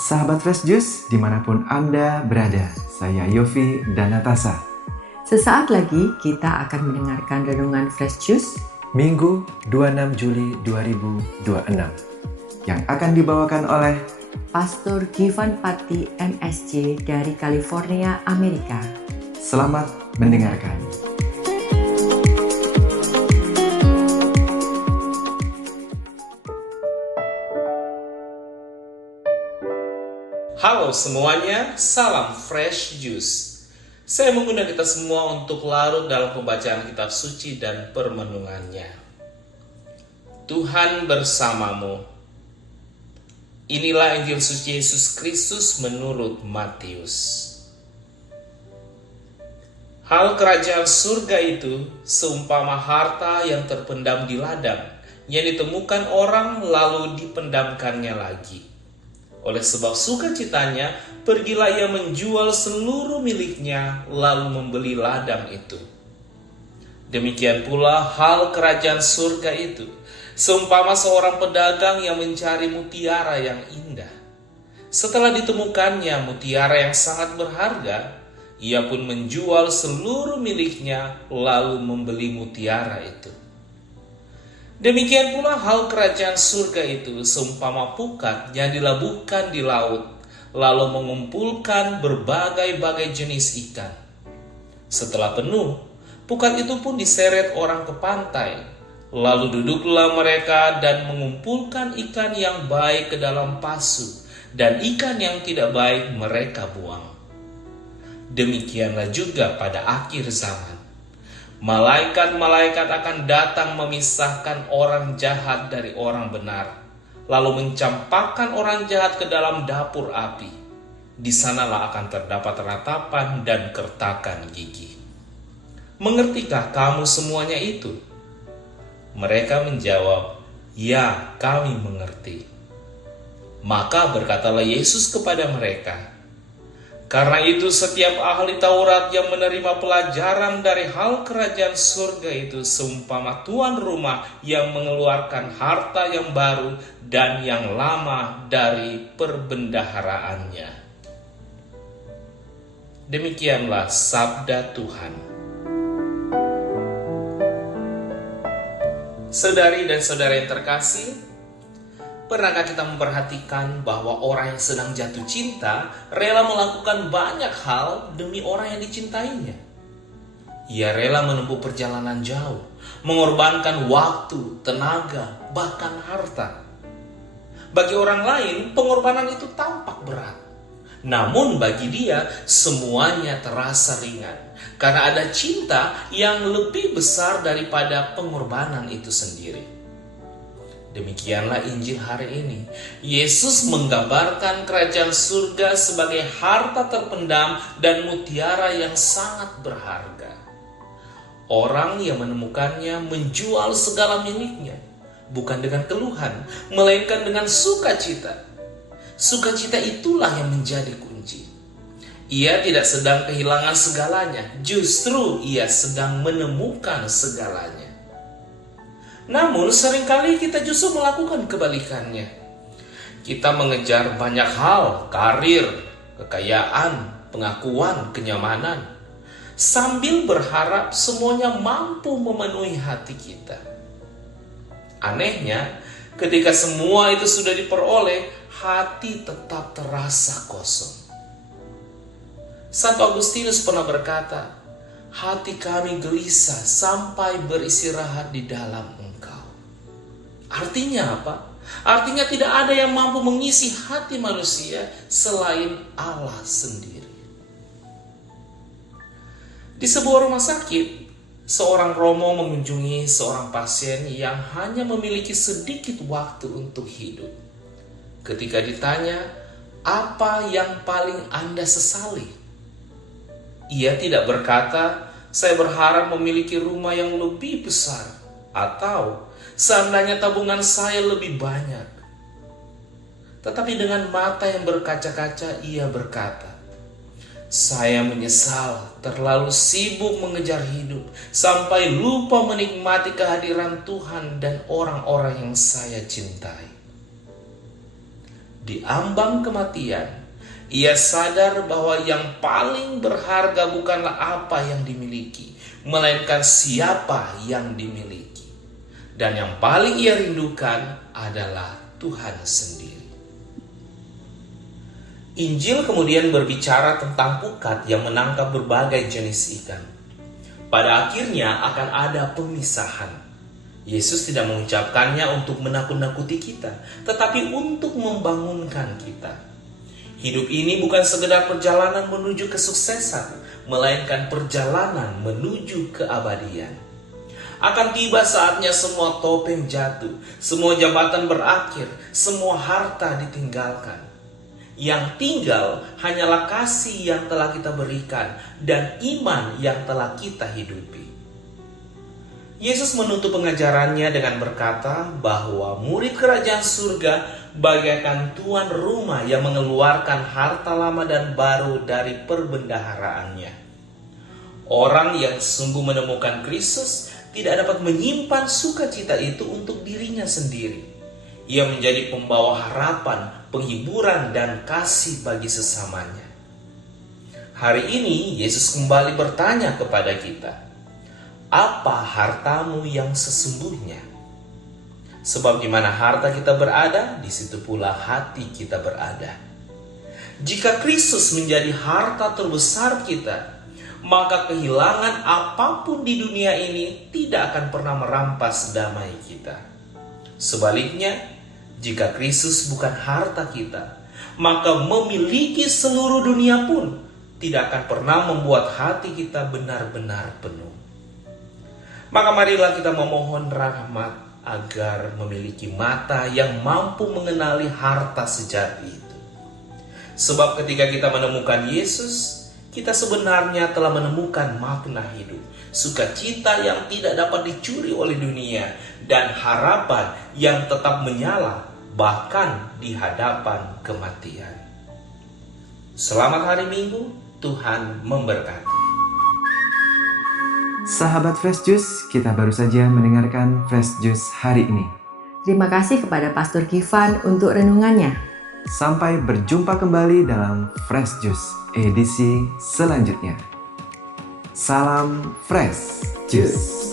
Sahabat Fresh Juice, dimanapun Anda berada, saya Yofi dan Natasha. Sesaat lagi kita akan mendengarkan renungan Fresh Juice Minggu 26 Juli 2026 yang akan dibawakan oleh Pastor Givan Pati MSC dari California, Amerika. Selamat mendengarkan. Halo semuanya, salam Fresh Juice. Saya mengundang kita semua untuk larut dalam pembacaan kitab suci dan permenungannya. Tuhan bersamamu. Inilah Injil suci Yesus Kristus menurut Matius. Hal kerajaan surga itu seumpama harta yang terpendam di ladang, yang ditemukan orang lalu dipendamkannya lagi. Oleh sebab sukacitanya, pergilah ia menjual seluruh miliknya, lalu membeli ladang itu. Demikian pula hal kerajaan surga itu, seumpama seorang pedagang yang mencari mutiara yang indah. Setelah ditemukannya mutiara yang sangat berharga, ia pun menjual seluruh miliknya, lalu membeli mutiara itu. Demikian pula hal kerajaan surga itu seumpama pukat yang dilabuhkan di laut, lalu mengumpulkan berbagai-bagai jenis ikan. Setelah penuh, pukat itu pun diseret orang ke pantai, lalu duduklah mereka dan mengumpulkan ikan yang baik ke dalam pasu, dan ikan yang tidak baik mereka buang. Demikianlah juga pada akhir zaman. Malaikat-malaikat akan datang memisahkan orang jahat dari orang benar, lalu mencampakkan orang jahat ke dalam dapur api. Di sanalah akan terdapat ratapan dan kertakan gigi. Mengertikah kamu semuanya itu? Mereka menjawab, "Ya, kami mengerti." Maka berkatalah Yesus kepada mereka, "Karena itu setiap ahli Taurat yang menerima pelajaran dari hal kerajaan surga itu seumpama tuan rumah yang mengeluarkan harta yang baru dan yang lama dari perbendaharaannya." Demikianlah sabda Tuhan. Saudari dan saudara yang terkasih, pernahkah kita memperhatikan bahwa orang yang sedang jatuh cinta rela melakukan banyak hal demi orang yang dicintainya? Ia rela menempuh perjalanan jauh, mengorbankan waktu, tenaga, bahkan harta. Bagi orang lain, pengorbanan itu tampak berat. Namun bagi dia, semuanya terasa ringan. Karena ada cinta yang lebih besar daripada pengorbanan itu sendiri. Demikianlah Injil hari ini. Yesus menggambarkan kerajaan surga sebagai harta terpendam dan mutiara yang sangat berharga. Orang yang menemukannya menjual segala miliknya, bukan dengan keluhan, melainkan dengan sukacita. Sukacita itulah yang menjadi kunci. Ia tidak sedang kehilangan segalanya, justru ia sedang menemukan segalanya. Namun seringkali kita justru melakukan kebalikannya. Kita mengejar banyak hal, karir, kekayaan, pengakuan, kenyamanan, sambil berharap semuanya mampu memenuhi hati kita. Anehnya, ketika semua itu sudah diperoleh, hati tetap terasa kosong. Santo Agustinus pernah berkata, "Hati kami gelisah sampai beristirahat di dalam Engkau." Artinya apa? Artinya tidak ada yang mampu mengisi hati manusia selain Allah sendiri. Di sebuah rumah sakit, seorang romo mengunjungi seorang pasien yang hanya memiliki sedikit waktu untuk hidup. Ketika ditanya, "Apa yang paling Anda sesali?" Ia tidak berkata, "Saya berharap memiliki rumah yang lebih besar," atau "Seandainya tabungan saya lebih banyak." Tetapi dengan mata yang berkaca-kaca ia berkata, "Saya menyesal terlalu sibuk mengejar hidup sampai lupa menikmati kehadiran Tuhan dan orang-orang yang saya cintai." di ambang kematian, ia sadar bahwa yang paling berharga bukanlah apa yang dimiliki, melainkan siapa yang dimiliki. Dan yang paling ia rindukan adalah Tuhan sendiri. Injil kemudian berbicara tentang pukat yang menangkap berbagai jenis ikan. Pada akhirnya akan ada pemisahan. Yesus tidak mengucapkannya untuk menakut-nakuti kita, tetapi untuk membangunkan kita. Hidup ini bukan sekedar perjalanan menuju kesuksesan, melainkan perjalanan menuju keabadian. Akan tiba saatnya semua topeng jatuh, semua jabatan berakhir, semua harta ditinggalkan. Yang tinggal hanyalah kasih yang telah kita berikan dan iman yang telah kita hidupi. Yesus menutup pengajarannya dengan berkata bahwa murid kerajaan surga bagaikan tuan rumah yang mengeluarkan harta lama dan baru dari perbendaharaannya. Orang yang sungguh menemukan Kristus tidak dapat menyimpan sukacita itu untuk dirinya sendiri. Ia menjadi pembawa harapan, penghiburan, dan kasih bagi sesamanya. Hari ini Yesus kembali bertanya kepada kita, apa hartamu yang sesungguhnya? Sebab di mana harta kita berada, di situ pula hati kita berada. Jika Kristus menjadi harta terbesar kita, maka kehilangan apapun di dunia ini tidak akan pernah merampas damai kita. Sebaliknya, jika Kristus bukan harta kita, maka memiliki seluruh dunia pun tidak akan pernah membuat hati kita benar-benar penuh. Maka marilah kita memohon rahmat agar memiliki mata yang mampu mengenali harta sejati itu. Sebab ketika kita menemukan Yesus, kita sebenarnya telah menemukan makna hidup, sukacita yang tidak dapat dicuri oleh dunia, dan harapan yang tetap menyala bahkan di hadapan kematian. Selamat hari Minggu, Tuhan memberkati. Sahabat Fresh Juice, kita baru saja mendengarkan Fresh Juice hari ini. Terima kasih kepada Pastor Kifan untuk renungannya. Sampai berjumpa kembali dalam Fresh Juice edisi selanjutnya. Salam Fresh Juice.